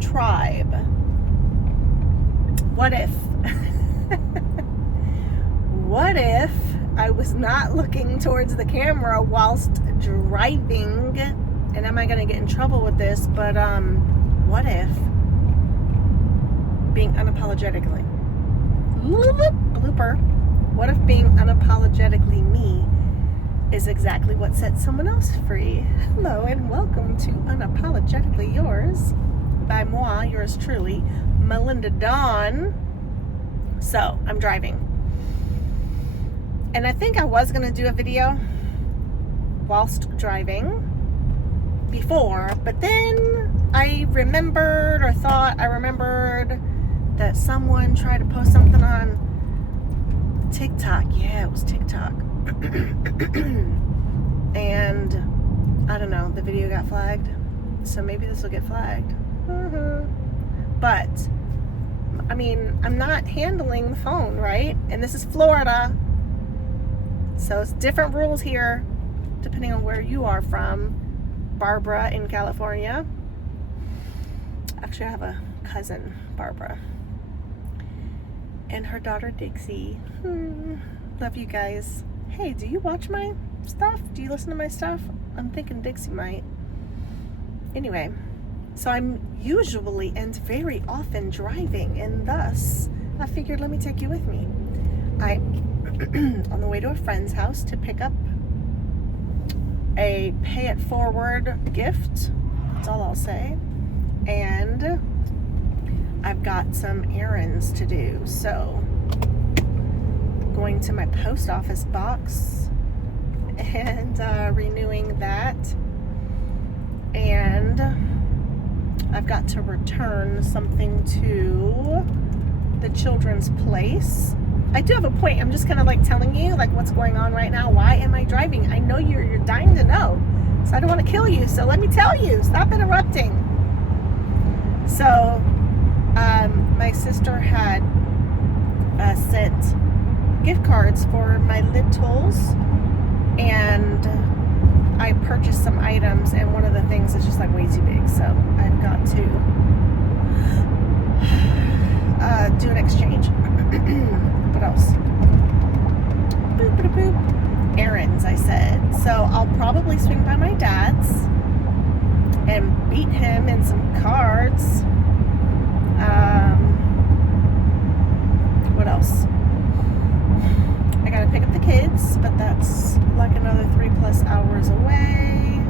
tribe. What if? What if I was not looking towards the camera whilst driving? And am I going to get in trouble with this? But what if being unapologetically, blooper, what if being unapologetically me is exactly what sets someone else free? Hello and welcome to Unapologetically Yours by moi, yours truly, Melinda Dawn. So I'm driving, and I think I was going to do a video whilst driving before, but then I remembered that someone tried to post something on TikTok. Yeah, it was TikTok. And I don't know, the video got flagged, so maybe this will get flagged. But I mean, I'm not handling the phone, right? And this is Florida, so it's different rules here depending on where you are from. Barbara in California. Actually, I have a cousin, Barbara, and her daughter Dixie. Love you guys. Hey, do you watch my stuff? Do you listen to my stuff? I'm thinking Dixie might. Anyway, so I'm usually and very often driving, and thus I figured, let me take you with me. On the way to a friend's house to pick up a pay it forward gift. That's all I'll say. And I've got some errands to do, so going to my post office box and renewing that, and I've got to return something to the children's place. I do have a point. I'm just kind of like telling you like what's going on right now. Why am I driving? I know you're dying to know, so I don't want to kill you, so let me tell you. Stop interrupting. So my sister had sent gift cards for my littles, and I purchased some items, and one of the things is just like way too big, so I've got to do an exchange. What else? Boop, boop, boop. Errands, I said. So I'll probably swing by my dad's and beat him in some cards. What else? I gotta pick up the kids, but that's like another 3+ hours away.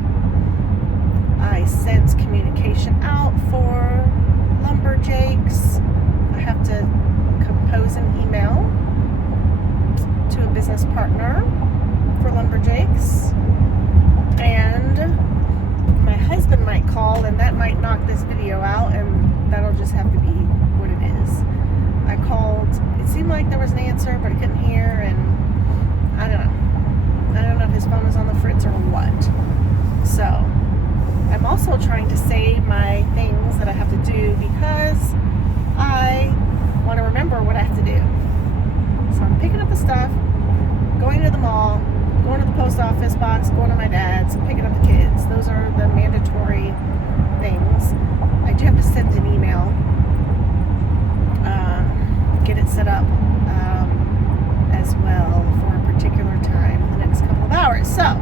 I sent communication out for Lumberjakes. I have to compose an email to a business partner for Lumberjakes, and my husband might call, and that might knock this video out, and that'll just have to be what it is. I called, it seemed like there was an answer, but I couldn't hear, and I don't know if his phone is on the fritz or what. So I'm also trying to save my things that I have to do because I want to remember what I have to do. So I'm picking up the stuff, going to the mall, going to the post office box, going to my dad's, and picking up the kids. Those are the mandatory things. I do have to send an email, get it set up as well for a particular time in the next couple of hours. So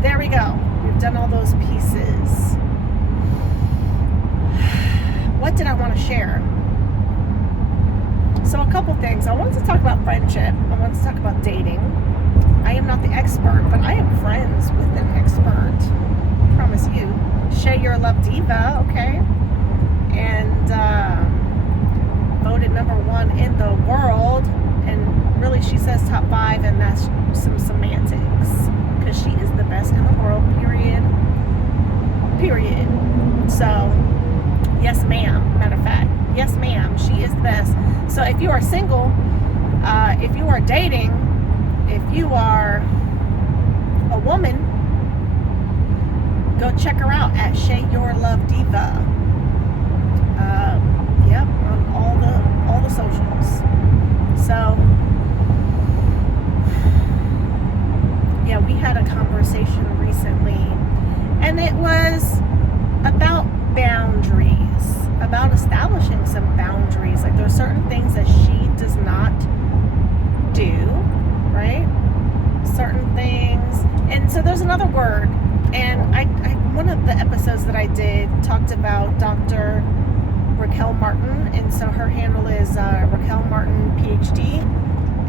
there we go. We've done all those pieces. What did I want to share? So a couple things. I wanted to talk about friendship. I wanted to talk about dating. I am not the expert, but I am friends with an expert. I promise you. Share Your Love Diva, okay? And voted #1 in the world. And really, she says top 5, and that's some semantics. Because she is the best in the world, period. Period. So, yes, ma'am. Matter of fact. Yes, ma'am. She is the best. So if you are single, if you are dating, if you are a woman, go check her out at Shea Your Love Diva. Yep, on all the socials. So yeah, we had a conversation recently, and it was about boundaries. about establishing some boundaries. Like, there are certain things that she does not do, right? Certain things. And so there's another word. And I one of the episodes that I did talked about Dr. Raquel Martin. And so her handle is Raquel Martin, PhD.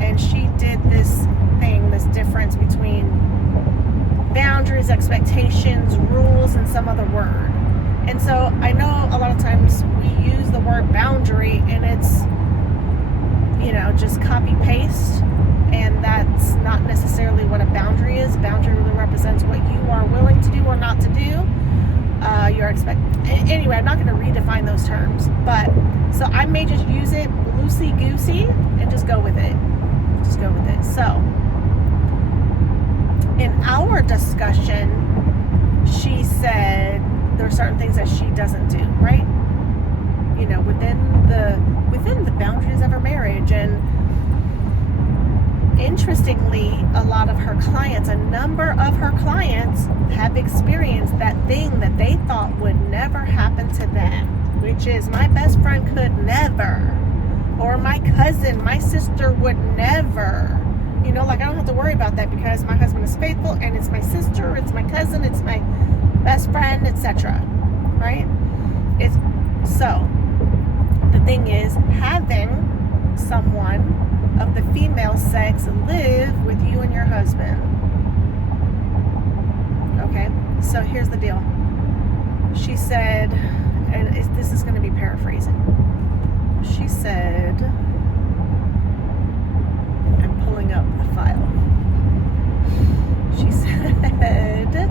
And she did this thing, this difference between boundaries, expectations, rules, and some other word. And so I know a lot of times we use the word boundary and it's, just copy paste, and that's not necessarily what a boundary is. Boundary really represents what you are willing to do or not to do. Anyway, I'm not going to redefine those terms, but so I may just use it loosey-goosey and just go with it. So in our discussion, she said there are certain things that she doesn't do, right? Within the boundaries of her marriage. And interestingly, a number of her clients have experienced that thing that they thought would never happen to them, which is, my best friend could never, or my cousin, my sister would never. I don't have to worry about that because my husband is faithful, and it's my sister, it's my cousin, it's my best friend, etc. Right? So the thing is, having someone of the female sex live with you and your husband. Okay, so here's the deal. She said, and this is going to be paraphrasing. She said, I'm pulling up the file. She said,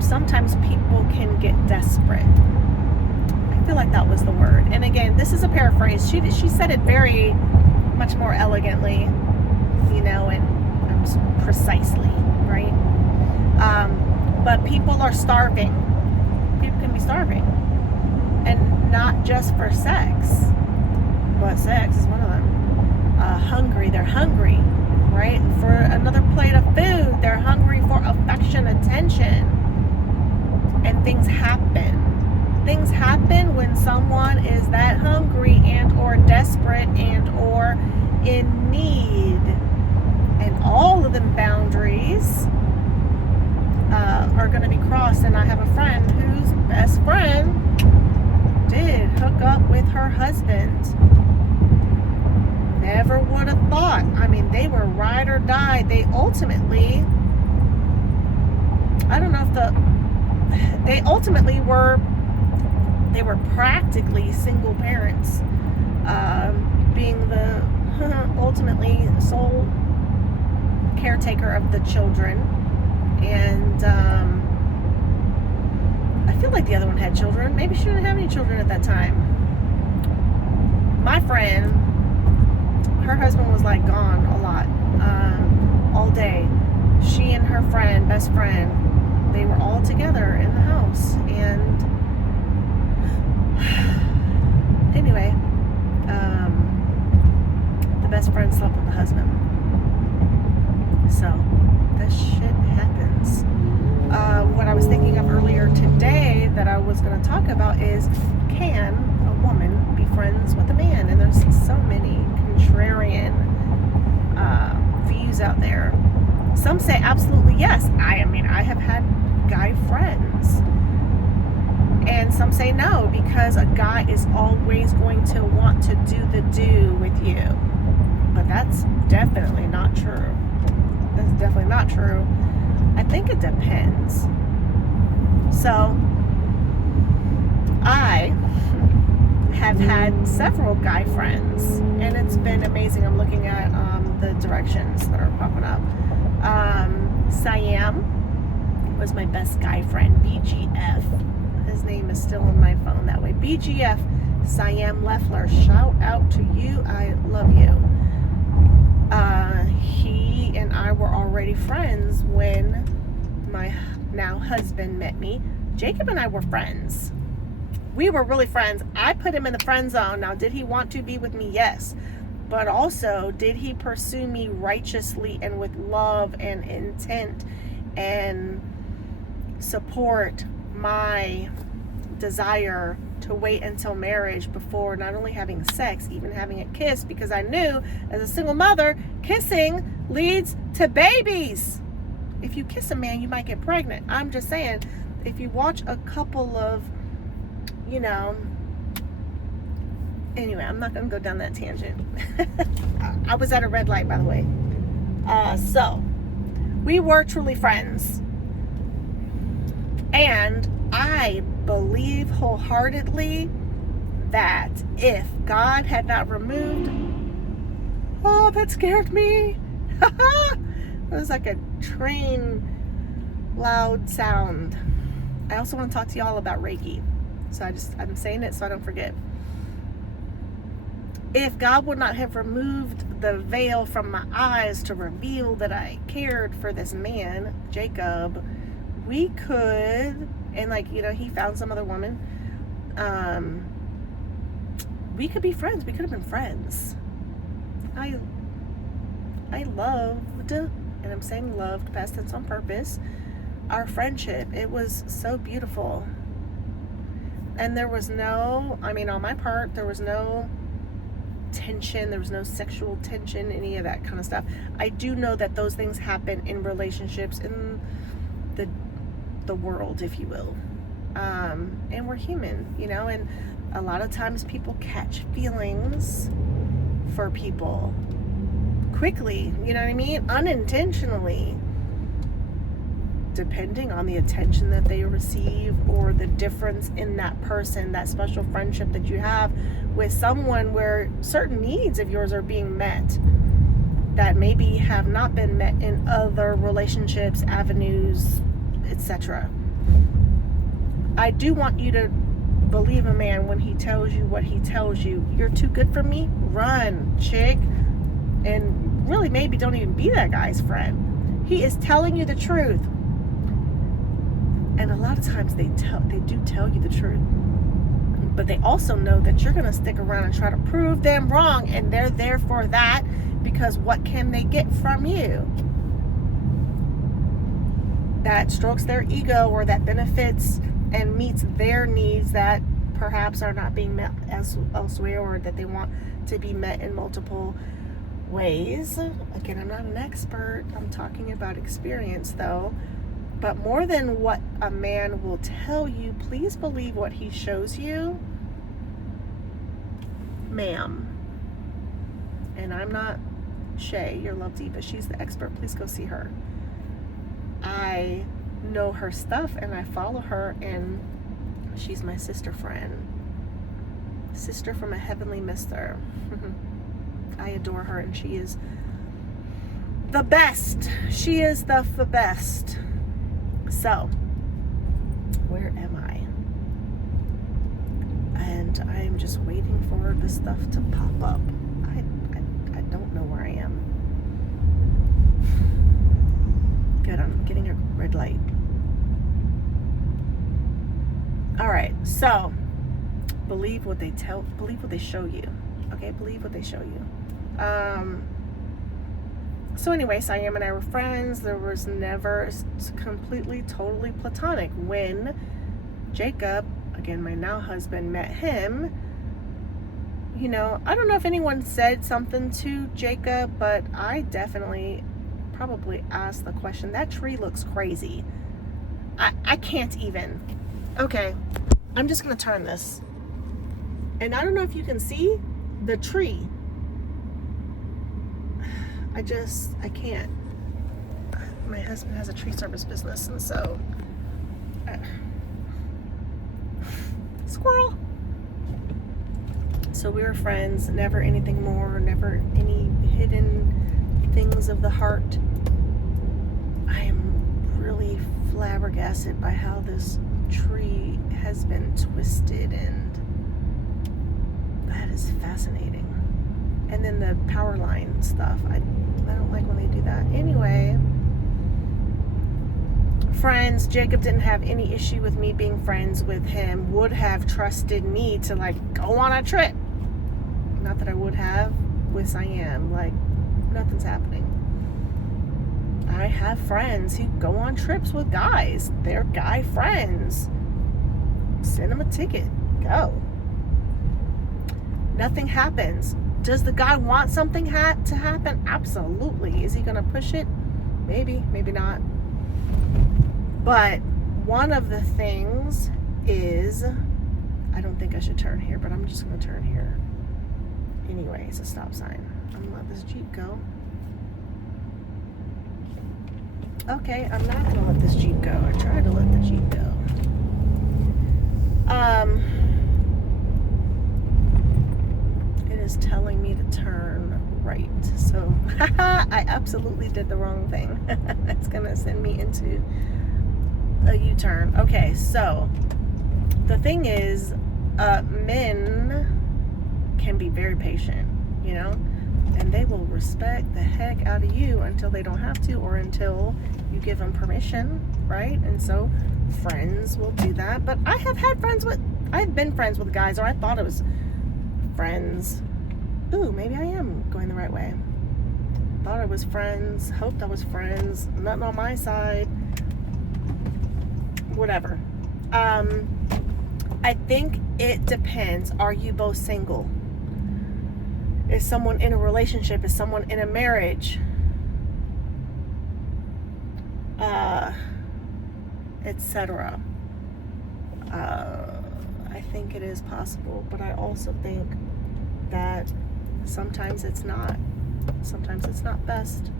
sometimes people can get desperate. I feel like that was the word. And again, this is a paraphrase. She said it very much more elegantly, and precisely, right? But people are starving. People can be starving. And not just for sex, but sex is one of them. Hungry. They're hungry, right? For another plate of food. They're hungry for affection, attention. And things happen. Things happen when someone is that hungry and or desperate and or in need. And all of them boundaries are going to be crossed. And I have a friend whose best friend did hook up with her husband. Never would have thought. I mean, they were ride or die. They ultimately, they were practically single parents, being the ultimately sole caretaker of the children. And I feel like the other one had children. Maybe she didn't have any children at that time. My friend, her husband was like gone a lot, all day. She and her friend, best friend, they were all together in the house. And anyway, the best friend slept with the husband. So that shit happens. What I was thinking of earlier today that I was going to talk about is, can a woman be friends with a man? And there's so many contrarian views out there. Some say absolutely yes. I mean, I have had guy friends. And some say no, because a guy is always going to want to do the do with you. But that's definitely not true. That's definitely not true. I think it depends. So, I have had several guy friends, and it's been amazing. I'm looking at the directions that are popping up. Siam was my best guy friend, BGF. His name is still in my phone that way. BGF, Siam Leffler. Shout out to you. I love you. He and I were already friends when my now husband met me. Jacob and I were friends. We were really friends. I put him in the friend zone. Now, did he want to be with me? Yes. But also, did he pursue me righteously and with love and intent and support my desire to wait until marriage before not only having sex, even having a kiss, because I knew as a single mother, kissing leads to babies. If you kiss a man, you might get pregnant. I'm just saying, if you watch a couple of, anyway, I'm not going to go down that tangent. I was at a red light, by the way. So, we were truly friends. And I believe wholeheartedly that if God had not removed, oh, that scared me. It was like a train loud sound. I also want to talk to y'all about Reiki. So I'm saying it so I don't forget. If God would not have removed the veil from my eyes to reveal that I cared for this man, Jacob, we could, and he found some other woman, we could be friends. We could have been friends. I loved, and I'm saying loved, past tense on purpose, our friendship. It was so beautiful. And there was no, on my part, there was no tension, there was no sexual tension, any of that kind of stuff. I do know that those things happen in relationships, in the world, if you will. And we're human, and a lot of times people catch feelings for people quickly, you know what I mean? Unintentionally, depending on the attention that they receive or the difference in that person, that special friendship that you have with someone where certain needs of yours are being met that maybe have not been met in other relationships, avenues, etc. I do want you to believe a man when he tells you what he tells you. You're too good for me? Run, chick. And really maybe don't even be that guy's friend. He is telling you the truth. And a lot of times they do tell you the truth. But they also know that you're going to stick around and try to prove them wrong. And they're there for that, because what can they get from you? That strokes their ego, or that benefits and meets their needs that perhaps are not being met elsewhere, or that they want to be met in multiple ways. Again, I'm not an expert. I'm talking about experience, though. But more than what a man will tell you, please believe what he shows you, ma'am. And I'm not Shay, your love diva. She's the expert. Please go see her. I know her stuff and I follow her, and she's my sister friend. Sister from a heavenly mister. I adore her, and she is the best. She is the best. So, where am I? And I am just waiting for the stuff to pop up. I don't know where I am. Good, I'm getting a red light. Alright, so believe what they show you. Okay, believe what they show you. So anyway, Siam and I were friends. There was never completely, totally platonic. When Jacob, again, my now husband, met him, I don't know if anyone said something to Jacob, but I definitely probably asked the question, that tree looks crazy. I can't even. Okay, I'm just going to turn this. And I don't know if you can see the tree. I can't. My husband has a tree service business, and so squirrel. So we were friends, never anything more, never any hidden things of the heart. I am really flabbergasted by how this tree has been twisted, and that is fascinating. And then the power line stuff, I don't like when they do that. Anyway, friends, Jacob didn't have any issue with me being friends with him, would have trusted me to go on a trip. Not that I would have with Siam, nothing's happening. I have friends who go on trips with guys. They're guy friends. Send him a ticket. Go. Nothing happens. Does the guy want something to happen? Absolutely. Is he going to push it? Maybe, maybe not. But one of the things is, I don't think I should turn here, but I'm just going to turn here. Anyway, it's a stop sign. I'm going to let this Jeep go. Okay, I'm not going to let this Jeep go. I tried to let the Jeep go. It is telling me to turn right. So, I absolutely did the wrong thing. It's going to send me into a U-turn. Okay, so the thing is, men can be very patient, you know, and they will respect the heck out of you until they don't have to, or until you give them permission, right? And so friends will do that. But I've been friends with guys, or I thought it was friends. Ooh, maybe I am going the right way. Thought I was friends, hoped I was friends, nothing on my side. Whatever. I think it depends. Are you both single? Is someone in a relationship? Is someone in a marriage? Etc. I think it is possible, but I also think that sometimes it's not. Sometimes it's not best.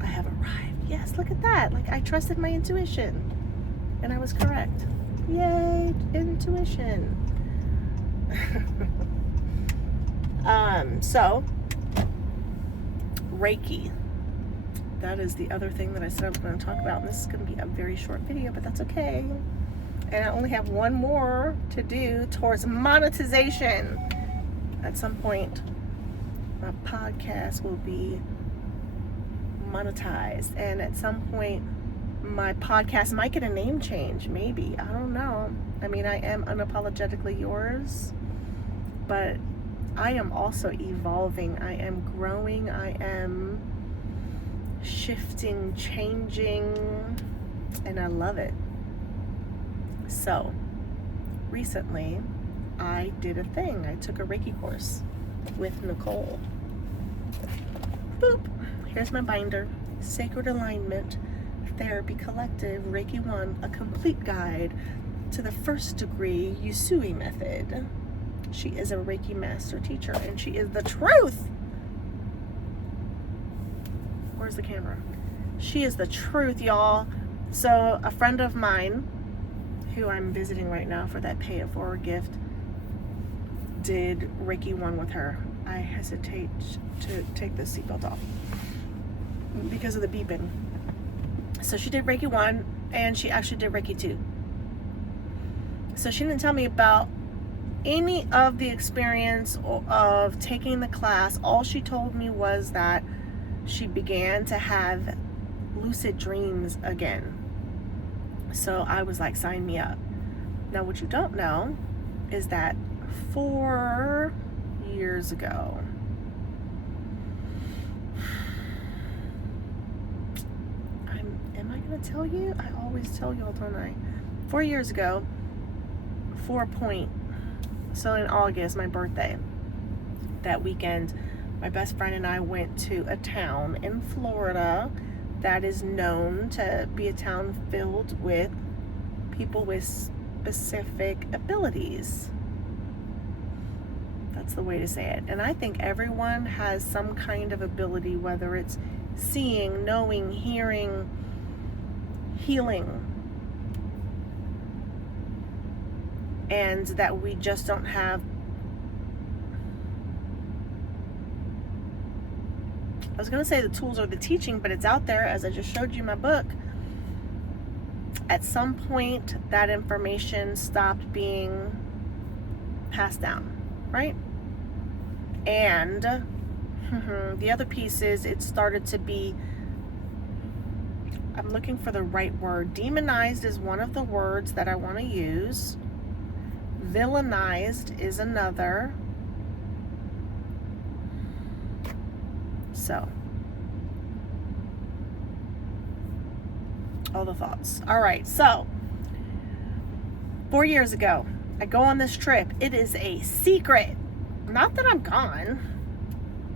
I have arrived. Yes, look at that. Like, I trusted my intuition, and I was correct. Yay, intuition. So Reiki. That is the other thing that I said I was going to talk about. And this is going to be a very short video, but that's okay. And I only have one more to do towards monetization. At some point, my podcast will be monetized. And at some point, my podcast might get a name change. Maybe. I don't know. I mean, I am unapologetically yours. But I am also evolving. I am growing. I am shifting, changing, and I love it. So, recently, I did a thing. I took a Reiki course with Nicole. Boop. Here's my binder. Sacred Alignment, Therapy Collective, Reiki 1, a complete guide to the first degree Usui method. She is a Reiki master teacher, and she is the truth. Where's the camera? She is the truth, y'all. So a friend of mine, who I'm visiting right now for that pay it forward gift, did Reiki 1 with her. I hesitate to take the seatbelt off because of the beeping. So she did Reiki 1, and she actually did Reiki 2. So she didn't tell me about any of the experience of taking the class. All she told me was that she began to have lucid dreams again. So I was like, sign me up. Now, what you don't know is that 4 years ago, am I going to tell you? I always tell y'all, don't I? 4 years ago, so in August, my birthday, that weekend, my best friend and I went to a town in Florida that is known to be a town filled with people with specific abilities. That's the way to say it. And I think everyone has some kind of ability, whether it's seeing, knowing, hearing, healing. And that we just don't have, I was going to say the tools or the teaching, but it's out there, as I just showed you in my book. At some point, that information stopped being passed down, right? And the other piece is it started to be, I'm looking for the right word. Demonized is one of the words that I want to use. Villainized is another. So, all the thoughts. All right, so 4 years ago, I go on this trip. It is a secret. Not that I'm gone,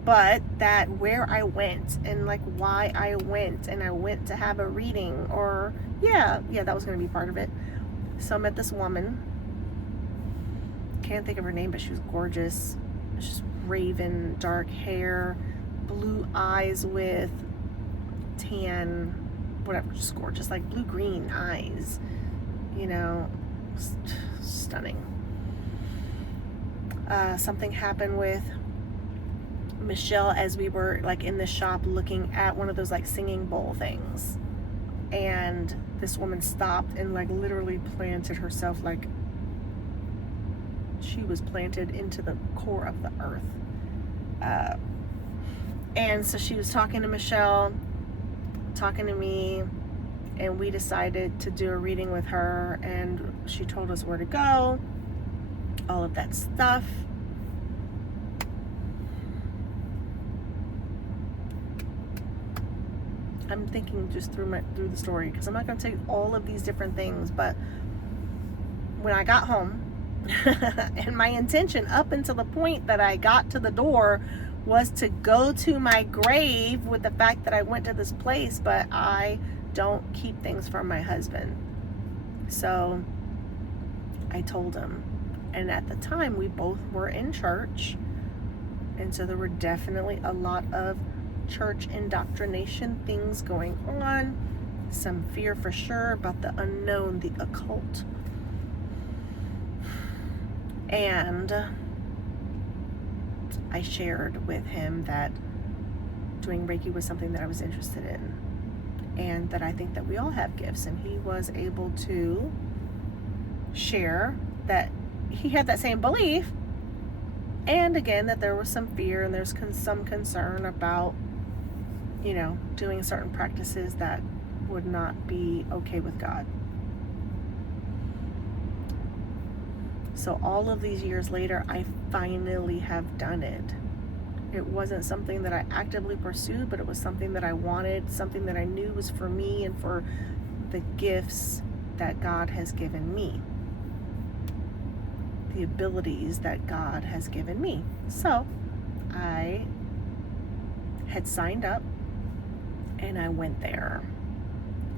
but that where I went and like why I went, and I went to have a reading, or yeah, that was going to be part of it. So I met this woman. Can't think of her name, but she was gorgeous. She's raven, dark hair, blue eyes with tan, whatever, just gorgeous, like blue-green eyes, you know, stunning. Something happened with Michelle as we were like in the shop looking at one of those like singing bowl things, and this woman stopped and like literally planted herself, like she was planted into the core of the earth. And so she was talking to Michelle, talking to me, and we decided to do a reading with her, and she told us where to go, all of that stuff. I'm thinking just through the story, because I'm not going to tell you all of these different things, but when I got home, and my intention up until the point that I got to the door was to go to my grave with the fact that I went to this place, but I don't keep things from my husband. So I told him, and at the time we both were in church, and so there were definitely a lot of church indoctrination things going on, some fear for sure about the unknown, the occult. And I shared with him that doing Reiki was something that I was interested in, and that I think that we all have gifts, and he was able to share that he had that same belief, and again that there was some fear and there's some concern about, you know, doing certain practices that would not be okay with God. So all of these years later, I finally have done it. It wasn't something that I actively pursued, but it was something that I wanted, something that I knew was for me and for the gifts that God has given me, the abilities that God has given me. So I had signed up, and I went there,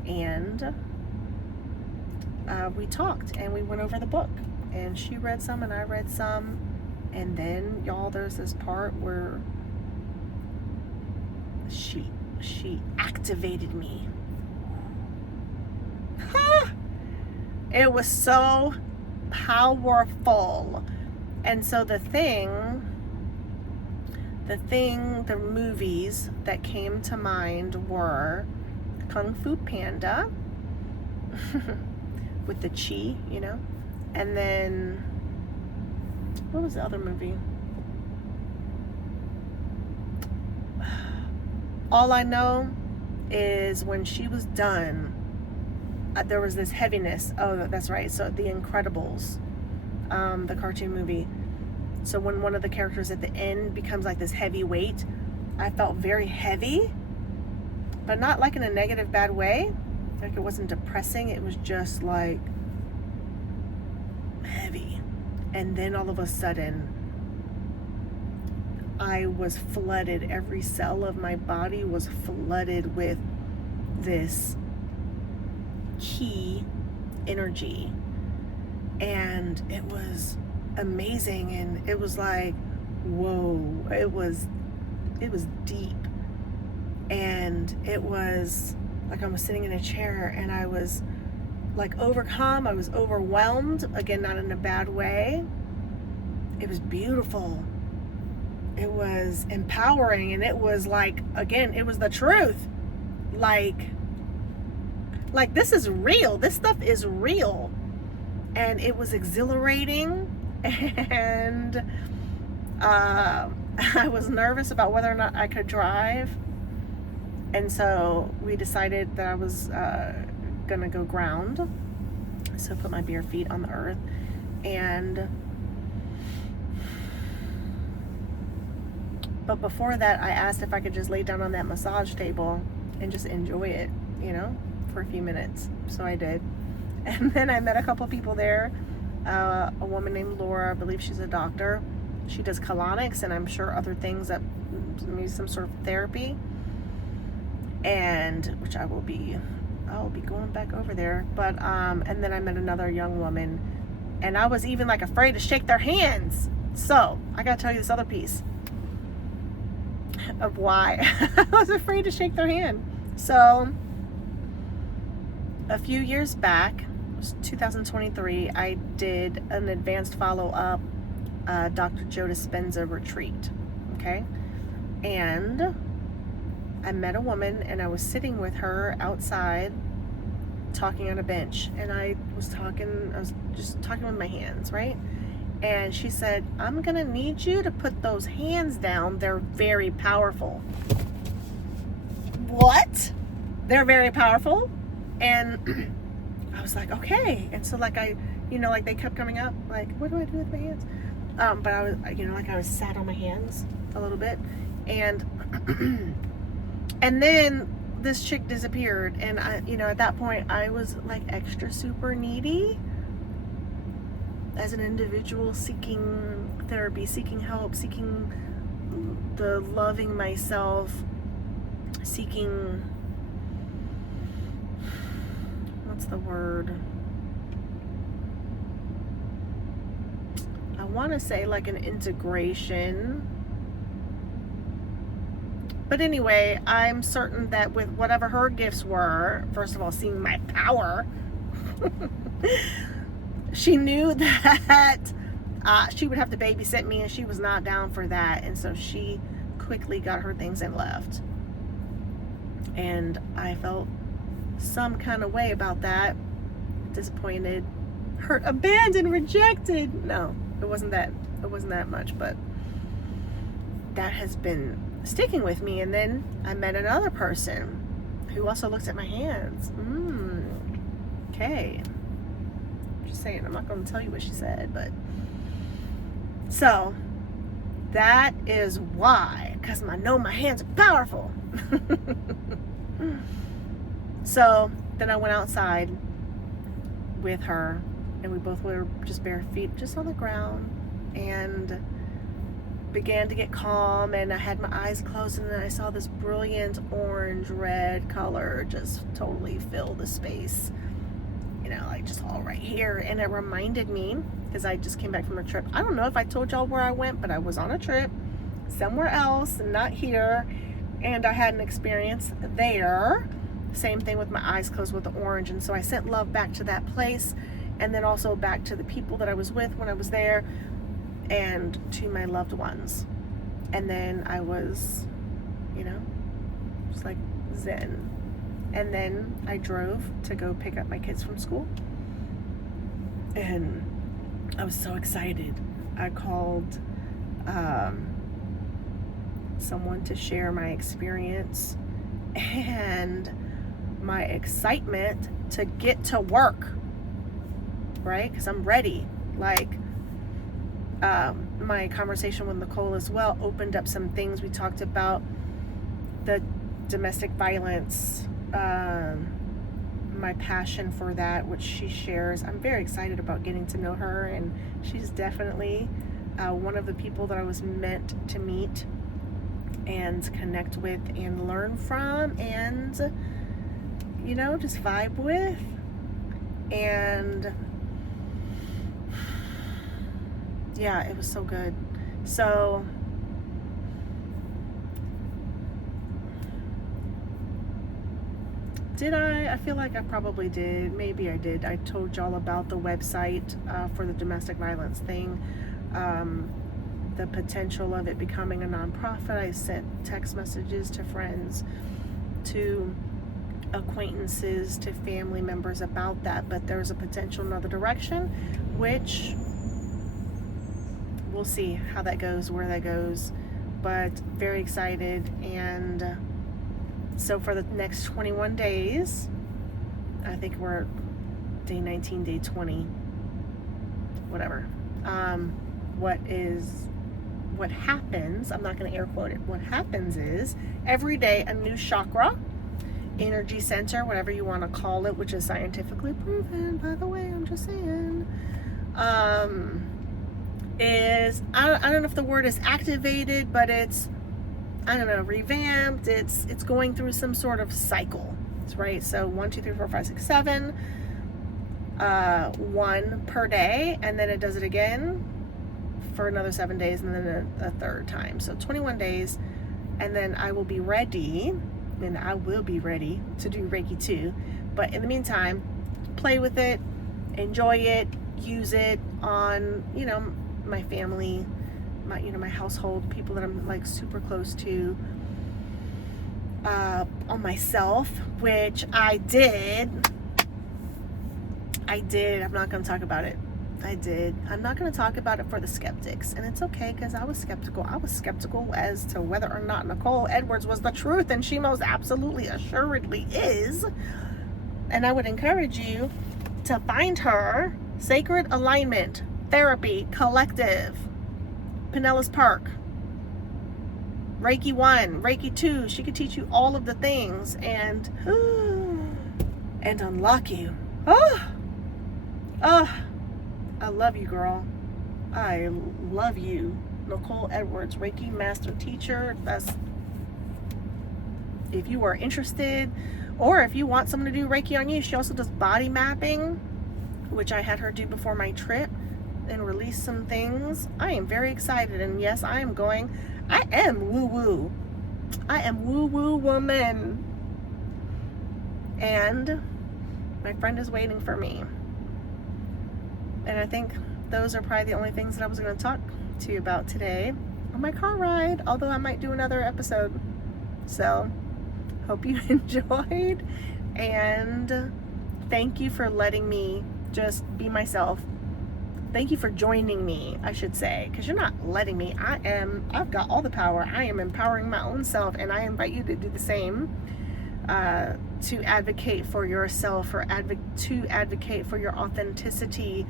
and we talked, and we went over the book, and she read some and I read some, and then y'all, there's this part where she activated me. It was so powerful. And so the movies that came to mind were Kung Fu Panda with the chi, you know, and then what was the other movie? All I know is when she was done, there was this heaviness. Oh, that's right. So The Incredibles, the cartoon movie. So when one of the characters at the end becomes like this heavy weight, I felt very heavy, but not like in a negative, bad way. Like it wasn't depressing. It was just like heavy. And then all of a sudden, I was flooded. Every cell of my body was flooded with this key energy. And it was amazing. And it was like, whoa, it was deep. And it was like I was sitting in a chair and I was like overcome. I was overwhelmed. Again, not in a bad way. It was beautiful. It was empowering, and it was like, again, it was the truth. Like this is real. This stuff is real. And it was exhilarating, and I was nervous about whether or not I could drive. And so we decided that I was gonna go ground. So put my bare feet on the earth, but before that, I asked if I could just lay down on that massage table and just enjoy it, you know, for a few minutes. So I did. And then I met a couple people there. A woman named Laura, I believe she's a doctor. She does colonics and I'm sure other things, that maybe some sort of therapy. And which I'll be going back over there. But and then I met another young woman, and I was even like afraid to shake their hands. So I gotta tell you this other piece of why I was afraid to shake their hand. So a few years back, it was 2023, I did an advanced follow-up Dr. Joe Dispenza retreat. Okay, and I met a woman, and I was sitting with her outside talking on a bench, and I was just talking with my hands, right? And she said, I'm gonna need you to put those hands down. They're very powerful. What? They're very powerful? And I was like, okay. And so like like they kept coming up, like, what do I do with my hands? But I was, I was sat on my hands a little bit, and and then this chick disappeared, and I, at that point I was like extra super needy as an individual, seeking therapy, seeking help, seeking the loving myself, seeking, what's the word? I want to say like an integration. But anyway, I'm certain that with whatever her gifts were, first of all, seeing my power, she knew that she would have to babysit me, and she was not down for that. And so she quickly got her things and left. And I felt some kind of way about that. Disappointed, hurt, abandoned, rejected. No, it wasn't that much, but that has been sticking with me. And then I met another person who also looked at my hands. Okay. Just saying, I'm not going to tell you what she said, but so that is why, because I know my hands are powerful. So then I went outside with her, and we both were just bare feet, just on the ground, and began to get calm. And I had my eyes closed, and then I saw this brilliant orange red color just totally fill the space, like just all right here. And it reminded me, because I just came back from a trip. I don't know if I told y'all where I went, but I was on a trip somewhere else, not here, and I had an experience there. Same thing with my eyes closed with the orange. And so I sent love back to that place, and then also back to the people that I was with when I was there, and to my loved ones. And then I was, just like zen. And then I drove to go pick up my kids from school, and I was so excited. I called someone to share my experience and my excitement to get to work, right? Because I'm ready. Like, my conversation with Nicole as well opened up some things. We talked about the domestic violence, my passion for that, which she shares. I'm very excited about getting to know her, and she's definitely one of the people that I was meant to meet and connect with and learn from, and just vibe with. And yeah, it was so good. So did I feel like I probably did. Maybe I did. I told y'all about the website for the domestic violence thing, the potential of it becoming a nonprofit. I sent text messages to friends, to acquaintances, to family members about that, but there's a potential in another direction, which we'll see how that goes, where that goes. But very excited. And so for the next 21 days, I think we're day 19, day 20, whatever. What happens, I'm not going to air quote it, what happens is every day a new chakra energy center, whatever you want to call it, which is scientifically proven, by the way, I'm just saying, is, I don't know if the word is activated, but it's, I don't know, revamped. It's going through some sort of cycle, right? So 1, 2, 3, 4, 5, 6, 7, 1 per day, and then it does it again for another 7 days, and then a third time. So 21 days, and then I will be ready, to do Reiki 2. But in the meantime, play with it, enjoy it, use it on, you know, my family, my household, people that I'm like super close to, on myself, which I did. I'm not going to talk about it. I'm not going to talk about it for the skeptics, and it's okay, because I was skeptical. As to whether or not Nicole Edwards was the truth, and she most absolutely assuredly is. And I would encourage you to find her. Sacred Alignment Therapy Collective, Pinellas Park. Reiki 1, Reiki 2. She could teach you all of the things and unlock you. I love you, girl. I love you. Nicole Edwards, Reiki Master Teacher. If you are interested, or if you want someone to do Reiki on you, she also does body mapping, which I had her do before my trip, and release some things. I am very excited, and yes, I am woo-woo. I am woo-woo woman. And my friend is waiting for me. And I think those are probably the only things that I was going to talk to you about today on my car ride, although I might do another episode. So, hope you enjoyed, and thank you for letting me just be myself. Thank you for joining me, I should say, because you're not letting me. I've got all the power. I am empowering my own self, and I invite you to do the same, to advocate for yourself, or to advocate for your authenticity,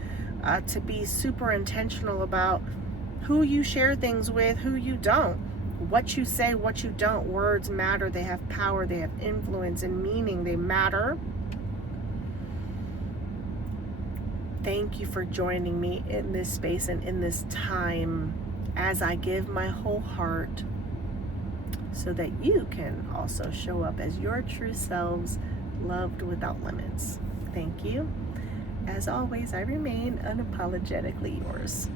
to be super intentional about who you share things with, who you don't, what you say, what you don't. Words matter. They have power. They have influence and meaning. They matter. Thank you for joining me in this space and in this time, as I give my whole heart, so that you can also show up as your true selves, loved without limits. Thank you. As always, I remain unapologetically yours.